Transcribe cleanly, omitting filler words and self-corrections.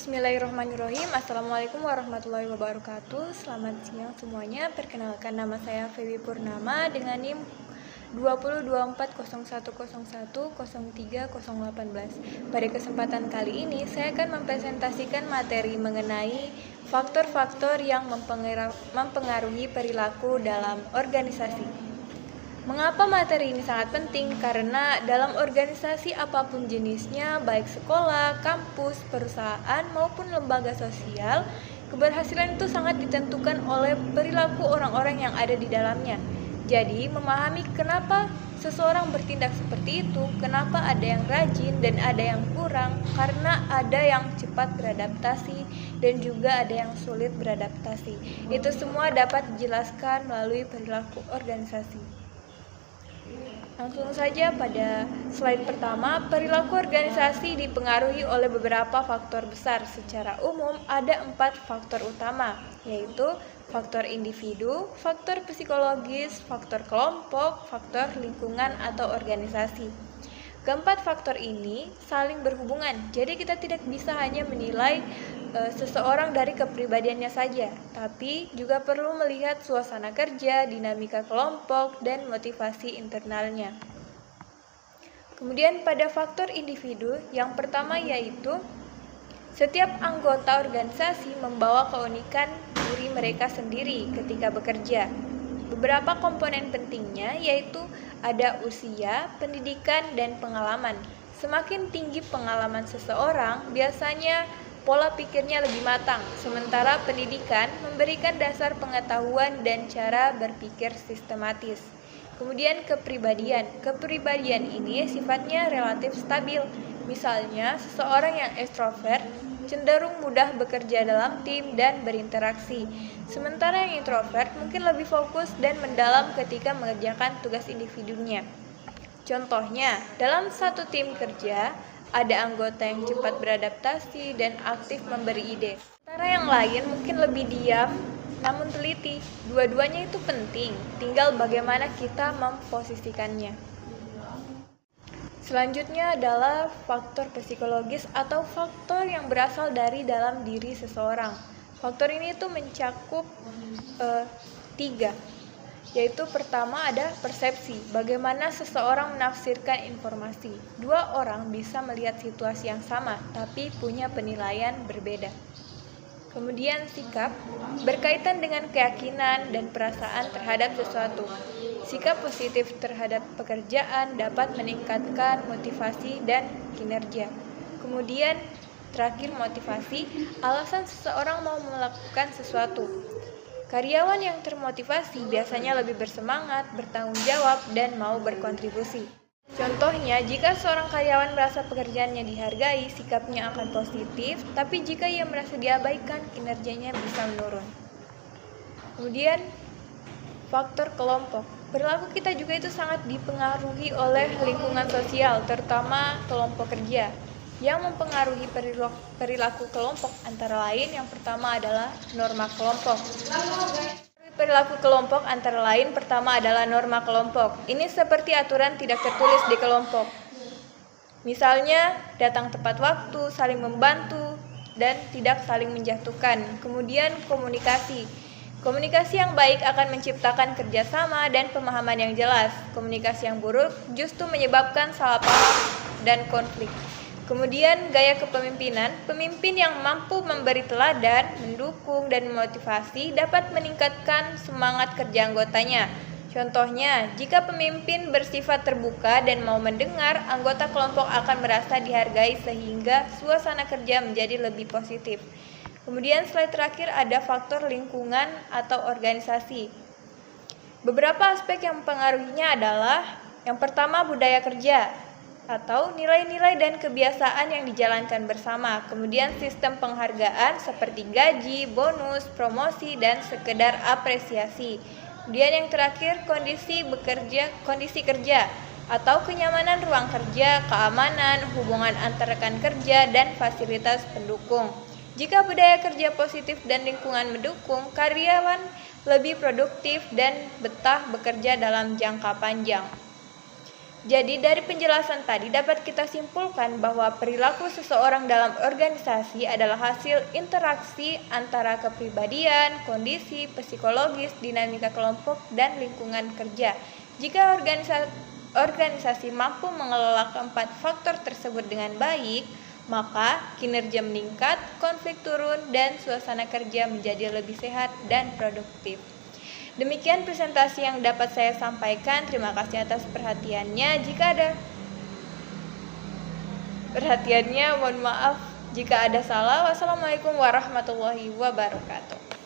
Bismillahirrahmanirrahim. Assalamualaikum warahmatullahi wabarakatuh. Selamat siang semuanya. Perkenalkan, nama saya Febi Purnama dengan NIM 202401010318. Pada kesempatan kali ini saya akan mempresentasikan materi mengenai faktor-faktor yang mempengaruhi perilaku dalam organisasi. Mengapa materi ini sangat penting? Karena dalam organisasi apapun jenisnya, baik sekolah, kampus, perusahaan, maupun lembaga sosial, keberhasilan itu sangat ditentukan oleh perilaku orang-orang yang ada di dalamnya. Jadi, memahami kenapa seseorang bertindak seperti itu, kenapa ada yang rajin dan ada yang kurang, karena ada yang cepat beradaptasi dan juga ada yang sulit beradaptasi. Itu semua dapat dijelaskan melalui perilaku organisasi. Langsung saja pada slide pertama, perilaku organisasi dipengaruhi oleh beberapa faktor besar. Secara umum ada 4 faktor utama, yaitu faktor individu, faktor psikologis, faktor kelompok, faktor lingkungan atau organisasi. Keempat faktor ini saling berhubungan, jadi kita tidak bisa hanya menilai seseorang dari kepribadiannya saja, tapi juga perlu melihat suasana kerja, dinamika kelompok, dan motivasi internalnya. Kemudian pada faktor individu, yang pertama yaitu setiap anggota organisasi membawa keunikan diri mereka sendiri ketika bekerja. Beberapa komponen pentingnya yaitu ada usia, pendidikan, dan pengalaman. Semakin tinggi pengalaman seseorang, biasanya pola pikirnya lebih matang, sementara pendidikan memberikan dasar pengetahuan dan cara berpikir sistematis. Kemudian kepribadian. Kepribadian ini sifatnya relatif stabil. Misalnya, seseorang yang ekstrovert cenderung mudah bekerja dalam tim dan berinteraksi. Sementara yang introvert mungkin lebih fokus dan mendalam ketika mengerjakan tugas individunya. Contohnya, dalam satu tim kerja, ada anggota yang cepat beradaptasi dan aktif memberi ide. Sementara yang lain mungkin lebih diam, namun teliti. Dua-duanya itu penting, tinggal bagaimana kita memposisikannya. Selanjutnya adalah faktor psikologis atau faktor yang berasal dari dalam diri seseorang. Faktor ini itu mencakup 3, yaitu pertama ada persepsi, bagaimana seseorang menafsirkan informasi. 2 orang bisa melihat situasi yang sama, tapi punya penilaian berbeda. Kemudian sikap, berkaitan dengan keyakinan dan perasaan terhadap sesuatu. Sikap positif terhadap pekerjaan dapat meningkatkan motivasi dan kinerja. Kemudian terakhir motivasi, alasan seseorang mau melakukan sesuatu. Karyawan yang termotivasi biasanya lebih bersemangat, bertanggung jawab, dan mau berkontribusi. Contohnya, jika seorang karyawan merasa pekerjaannya dihargai, sikapnya akan positif, tapi jika ia merasa diabaikan, kinerjanya bisa menurun. Kemudian, faktor kelompok. Perilaku kita juga itu sangat dipengaruhi oleh lingkungan sosial, terutama kelompok kerja. Yang mempengaruhi perilaku kelompok antara lain, yang pertama adalah norma kelompok. Perilaku kelompok antara lain pertama adalah norma kelompok. Ini seperti aturan tidak tertulis di kelompok. Misalnya, datang tepat waktu, saling membantu, dan tidak saling menjatuhkan. Kemudian komunikasi. Komunikasi yang baik akan menciptakan kerjasama dan pemahaman yang jelas. Komunikasi yang buruk justru menyebabkan salah paham dan konflik. Kemudian gaya kepemimpinan, pemimpin yang mampu memberi teladan, mendukung, dan memotivasi dapat meningkatkan semangat kerja anggotanya. Contohnya, jika pemimpin bersifat terbuka dan mau mendengar, anggota kelompok akan merasa dihargai sehingga suasana kerja menjadi lebih positif. Kemudian slide terakhir ada faktor lingkungan atau organisasi. Beberapa aspek yang mempengaruhinya adalah yang pertama budaya kerja, atau nilai-nilai dan kebiasaan yang dijalankan bersama. Kemudian sistem penghargaan seperti gaji, bonus, promosi, dan sekedar apresiasi. Kemudian yang terakhir kondisi kerja atau kenyamanan ruang kerja, keamanan, hubungan antar rekan kerja, dan fasilitas pendukung. Jika budaya kerja positif dan lingkungan mendukung, karyawan lebih produktif dan betah bekerja dalam jangka panjang. Jadi dari penjelasan tadi dapat kita simpulkan bahwa perilaku seseorang dalam organisasi adalah hasil interaksi antara kepribadian, kondisi psikologis, dinamika kelompok, dan lingkungan kerja. Jika organisasi mampu mengelola keempat faktor tersebut dengan baik, maka kinerja meningkat, konflik turun, dan suasana kerja menjadi lebih sehat dan produktif. Demikian presentasi yang dapat saya sampaikan. Terima kasih atas perhatiannya. Mohon maaf jika ada salah. Wassalamualaikum warahmatullahi wabarakatuh.